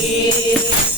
Yeah.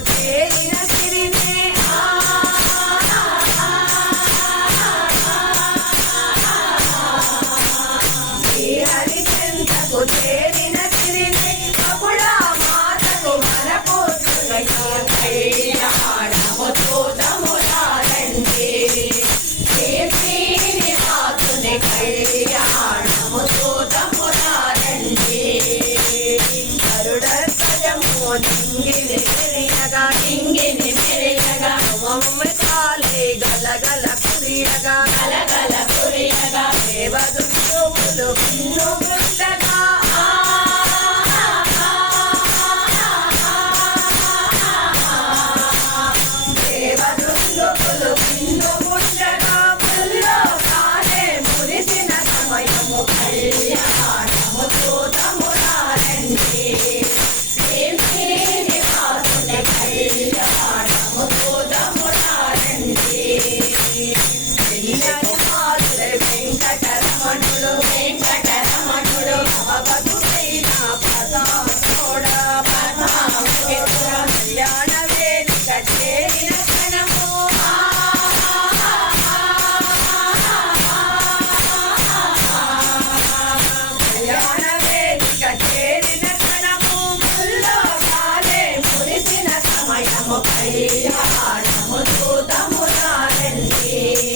చేరిన సిరినే హరిచంతకు చేరి singing. నమో కళ్యాణము దూతము రారండి.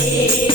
Yeah.